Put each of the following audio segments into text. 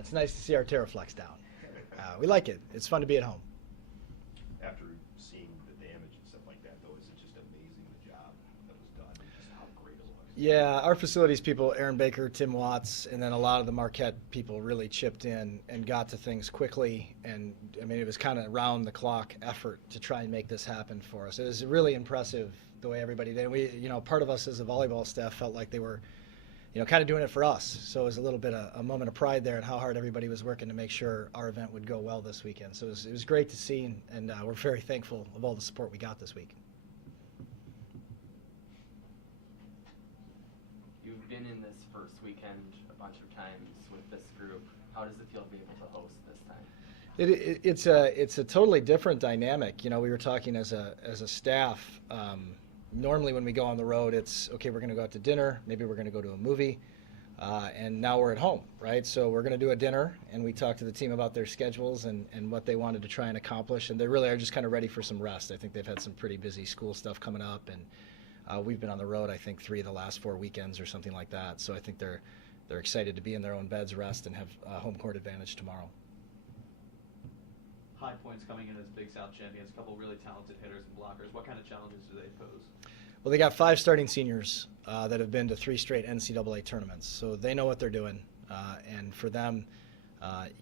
It's nice to see our Terraflex down. We like it. It's fun to be at home. After seeing the damage and stuff like that, though, is it just amazing the job that was done, just how great it was? Yeah, our facilities people, Aaron Baker, Tim Watts, and then a lot of the Marquette people really chipped in and got to things quickly. And I mean, it was kind of round-the-clock effort to try and make this happen for us. It was really impressive the way everybody did. And we, part of us as a volleyball staff felt like they were, kind of doing it for us. So it was a little bit of a moment of pride there in how hard everybody was working to make sure our event would go well this weekend. So it was great to see, and we're very thankful of all the support we got this week. You've been in this first weekend a bunch of times with this group. How does it feel to be able to host this time? It's a totally different dynamic. We were talking as a staff. Normally when we go on the road, it's, okay, we're going to go out to dinner, maybe we're going to go to a movie, and now we're at home, right? So we're going to do a dinner, and we talk to the team about their schedules and what they wanted to try and accomplish, and they really are just kind of ready for some rest. I think they've had some pretty busy school stuff coming up, and we've been on the road, I think, 3 of the last 4 weekends or something like that. So I think they're excited to be in their own beds, rest, and have home court advantage tomorrow. High Point's coming in as Big South champions, a couple really talented hitters and blockers. What kind of challenges do they pose? Well, they got 5 starting seniors that have been to 3 straight NCAA tournaments, so they know what they're doing. And for them,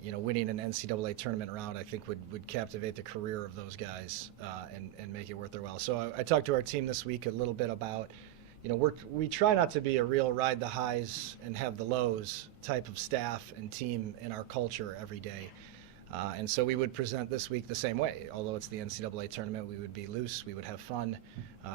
winning an NCAA tournament round, I think would captivate the career of those guys and make it worth their while. So I talked to our team this week a little bit about, we try not to be a real ride the highs and have the lows type of staff and team in our culture every day. And so we would present this week the same way. Although it's the NCAA tournament, we would be loose, we would have fun,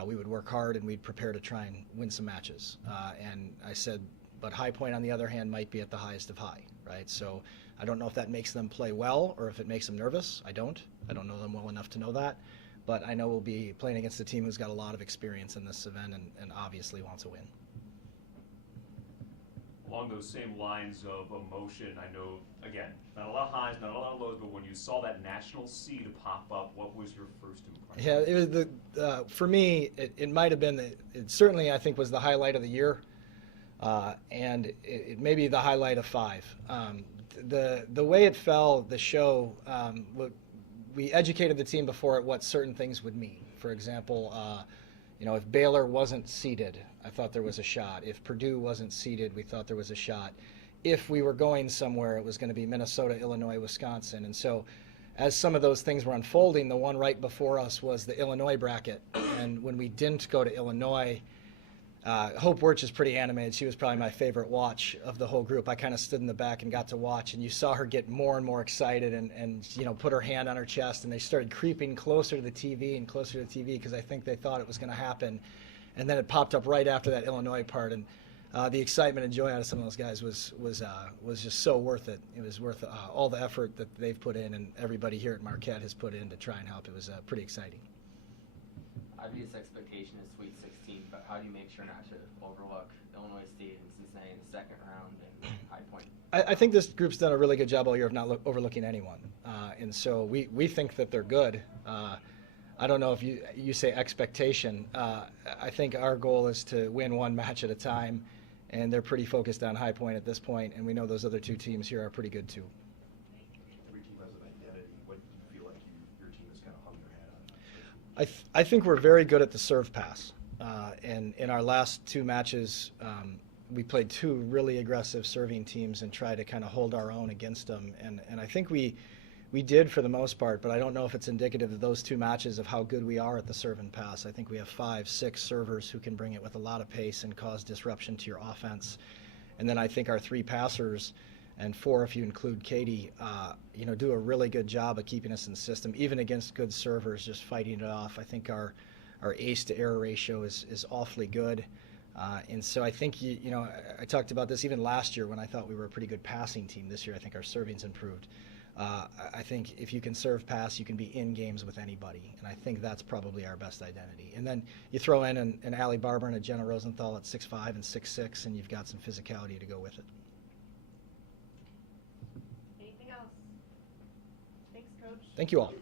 we would work hard, and we'd prepare to try and win some matches. And I said, but High Point, on the other hand, might be at the highest of high, right? So I don't know if that makes them play well or if it makes them nervous. I don't know them well enough to know that. But I know we'll be playing against a team who's got a lot of experience in this event and obviously wants to win. Along those same lines of emotion, I know, again, not a lot of highs, not a lot of lows, but when you saw that national seed pop up, what was your first impression? Yeah, it was for me, it might have been, it certainly, I think, was the highlight of the year, and it may be the highlight of 5. The way it fell, the show, we educated the team before it what certain things would mean. For example, if Baylor wasn't seeded, I thought there was a shot. If Purdue wasn't seeded, we thought there was a shot. If we were going somewhere, it was going to be Minnesota, Illinois, Wisconsin. And so as some of those things were unfolding, the one right before us was the Illinois bracket. And when we didn't go to Illinois, Hope Wirtz is pretty animated. She was probably my favorite watch of the whole group. I kind of stood in the back and got to watch, and you saw her get more and more excited and put her hand on her chest, and they started creeping closer to the TV and closer to the TV because I think they thought it was going to happen. And then it popped up right after that Illinois part, and the excitement and joy out of some of those guys was just so worth it. It was worth all the effort that they've put in and everybody here at Marquette has put in to try and help. It was pretty exciting. Obvious expectation is Sweet 16, but how do you make sure not to overlook Illinois State and Cincinnati in the second round and High Point? I think this group's done a really good job all year of not overlooking anyone, and so we think that they're good. I don't know if you say expectation. I think our goal is to win one match at a time, and they're pretty focused on High Point at this point, and we know those other 2 teams here are pretty good too. Every team has an identity. What do you feel like your team has kind of hung their hat on? I think we're very good at the serve pass. And in our last 2 matches, we played 2 really aggressive serving teams and tried to kind of hold our own against them. And I think we did for the most part, but I don't know if it's indicative of those 2 matches of how good we are at the serve and pass. I think we have 5, 6 servers who can bring it with a lot of pace and cause disruption to your offense. And then I think our 3 passers, and 4 if you include Katie, do a really good job of keeping us in the system, even against good servers, just fighting it off. I think our ace to error ratio is awfully good. And so I think, I talked about this even last year when I thought we were a pretty good passing team. This year I think our serving's improved. I think if you can serve pass, you can be in games with anybody, and I think that's probably our best identity. And then you throw in an Allie Barber and a Jenna Rosenthal at 6'5" and 6'6", and you've got some physicality to go with it. Anything else? Thanks, Coach. Thank you all.